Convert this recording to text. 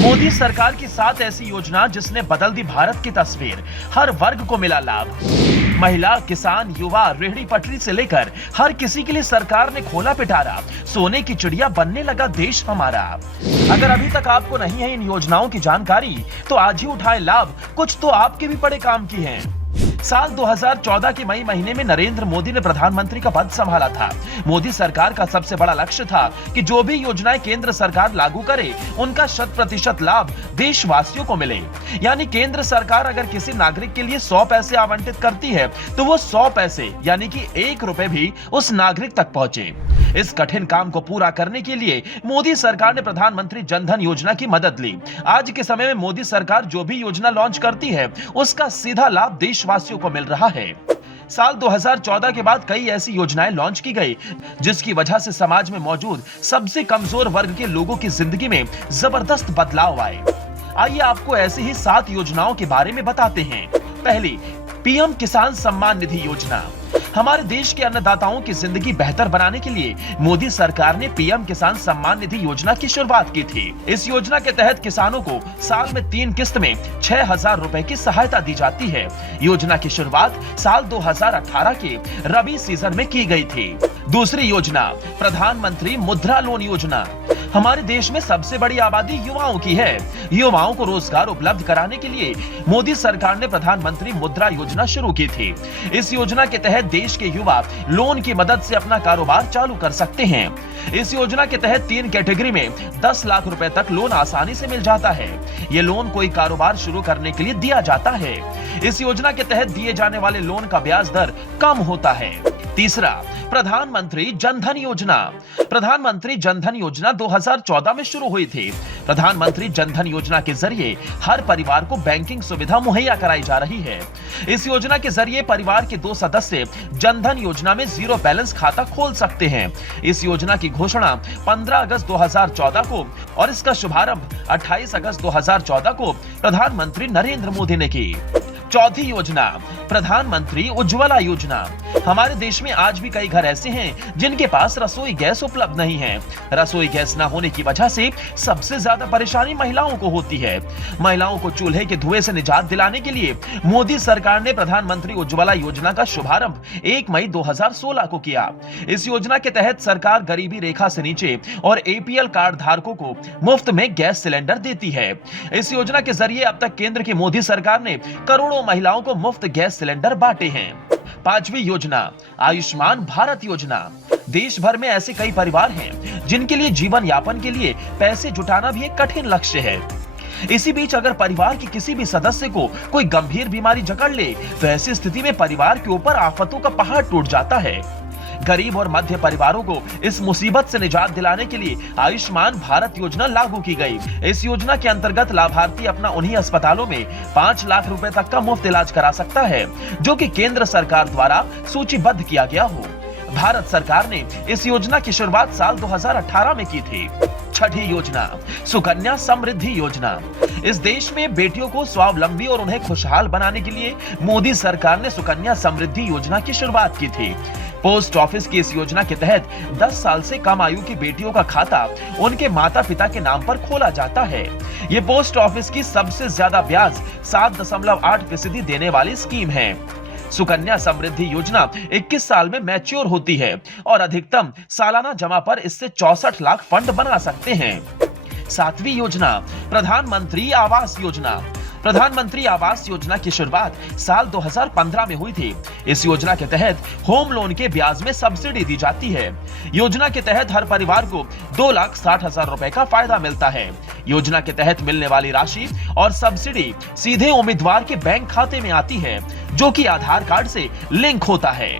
मोदी सरकार की 7 ऐसी योजना जिसने बदल दी भारत की तस्वीर। हर वर्ग को मिला लाभ। महिला, किसान, युवा, रेहड़ी पटरी से लेकर हर किसी के लिए सरकार ने खोला पिटारा। सोने की चिड़िया बनने लगा देश हमारा। अगर अभी तक आपको नहीं है इन योजनाओं की जानकारी, तो आज ही उठाएं लाभ। कुछ तो आपके भी बड़े काम की हैं। साल 2014 के मई महीने में नरेंद्र मोदी ने प्रधानमंत्री का पद संभाला था। मोदी सरकार का सबसे बड़ा लक्ष्य था कि जो भी योजनाएं केंद्र सरकार लागू करे, उनका 100% लाभ देशवासियों को मिले। यानी केंद्र सरकार अगर किसी नागरिक के लिए 100 पैसे आवंटित करती है, तो वो 100 पैसे यानी कि 1 रुपए भी उस नागरिक तक पहुंचे। इस कठिन काम को पूरा करने के लिए मोदी सरकार ने प्रधानमंत्री जन धन योजना की मदद ली। आज के समय में मोदी सरकार जो भी योजना लॉन्च करती है, उसका सीधा लाभ देशवासियों को मिल रहा है। साल 2014 के बाद कई ऐसी योजनाएं लॉन्च की गई, जिसकी वजह से समाज में मौजूद सबसे कमजोर वर्ग के लोगों की जिंदगी में जबरदस्त बदलाव आए। आइए आपको ऐसी ही 7 योजनाओं के बारे में बताते हैं। पहली, पीएम किसान सम्मान निधि योजना। हमारे देश के अन्नदाताओं की जिंदगी बेहतर बनाने के लिए मोदी सरकार ने पीएम किसान सम्मान निधि योजना की शुरुआत की थी। इस योजना के तहत किसानों को साल में 3 किस्त में 6,000 रुपए की सहायता दी जाती है। योजना की शुरुआत साल 2018 के रबी सीजन में की गई थी। दूसरी योजना, प्रधानमंत्री मुद्रा लोन योजना। हमारे देश में सबसे बड़ी आबादी युवाओं की है। युवाओं को रोजगार उपलब्ध कराने के लिए मोदी सरकार ने प्रधानमंत्री मुद्रा योजना शुरू की थी। इस योजना के तहत देश के युवा लोन की मदद से अपना कारोबार चालू कर सकते हैं। इस योजना के तहत 3 कैटेगरी में 10 लाख रुपए तक लोन आसानी से मिल जाता है। ये लोन कोई कारोबार शुरू करने के लिए दिया जाता है। इस योजना के तहत दिए जाने वाले लोन का ब्याज दर कम होता है। तीसरा, प्रधानमंत्री जन धन योजना। प्रधानमंत्री जन धन योजना 2014 में शुरू हुई थी। प्रधानमंत्री जन धन योजना के जरिए हर परिवार को बैंकिंग सुविधा मुहैया कराई जा रही है। इस योजना के जरिए परिवार के 2 सदस्य जन धन योजना में 0 बैलेंस खाता खोल सकते हैं। इस योजना की घोषणा 15 अगस्त 2014 को और इसका शुभारंभ 28 अगस्त 2014 को प्रधानमंत्री नरेंद्र मोदी ने की। चौथी योजना, प्रधानमंत्री उज्ज्वला योजना। हमारे देश में आज भी कई घर ऐसे हैं जिनके पास रसोई गैस उपलब्ध नहीं है। रसोई गैस न होने की वजह से सबसे ज्यादा परेशानी महिलाओं को होती है। महिलाओं को चूल्हे के धुएं से निजात दिलाने के लिए मोदी सरकार ने प्रधानमंत्री उज्ज्वला योजना का शुभारंभ 1 मई 2016 को किया। इस योजना के तहत सरकार गरीबी रेखा से नीचे और APL कार्ड धारकों को मुफ्त में गैस सिलेंडर देती है। इस योजना के जरिए अब तक केंद्र की मोदी सरकार ने करोड़ों महिलाओं को मुफ्त गैस सिलेंडर बांटे हैं। 5वीं योजना, आयुष्मान भारत योजना। देश भर में ऐसे कई परिवार हैं जिनके लिए जीवन यापन के लिए पैसे जुटाना भी एक कठिन लक्ष्य है। इसी बीच अगर परिवार के किसी भी सदस्य को कोई गंभीर बीमारी जकड़ ले, तो ऐसी स्थिति में परिवार के ऊपर आफतों का पहाड़ टूट जाता है। गरीब और मध्य परिवारों को इस मुसीबत से निजात दिलाने के लिए आयुष्मान भारत योजना लागू की गई। इस योजना के अंतर्गत लाभार्थी अपना उन्हीं अस्पतालों में 5 लाख रुपए तक का मुफ्त इलाज करा सकता है, जो कि केंद्र सरकार द्वारा सूचीबद्ध किया गया हो। भारत सरकार ने इस योजना की शुरुआत साल 2018 में की थी। छठी योजना, सुकन्या समृद्धि योजना। इस देश में बेटियों को स्वावलंबी और उन्हें खुशहाल बनाने के लिए मोदी सरकार ने सुकन्या समृद्धि योजना की शुरुआत की थी। पोस्ट ऑफिस की इस योजना के तहत 10 साल से कम आयु की बेटियों का खाता उनके माता पिता के नाम पर खोला जाता है। ये पोस्ट ऑफिस की सबसे ज्यादा ब्याज 7.8% देने वाली स्कीम है। सुकन्या समृद्धि योजना 21 साल में मैच्योर होती है और अधिकतम सालाना जमा पर इससे 64 लाख फंड बना सकते हैं। 7वीं योजना, प्रधानमंत्री आवास योजना। प्रधानमंत्री आवास योजना की शुरुआत साल 2015 में हुई थी। इस योजना के तहत होम लोन के ब्याज में सब्सिडी दी जाती है। योजना के तहत हर परिवार को 2,60,000 रुपए का फायदा मिलता है। योजना के तहत मिलने वाली राशि और सब्सिडी सीधे उम्मीदवार के बैंक खाते में आती है, जो कि आधार कार्ड से लिंक होता है।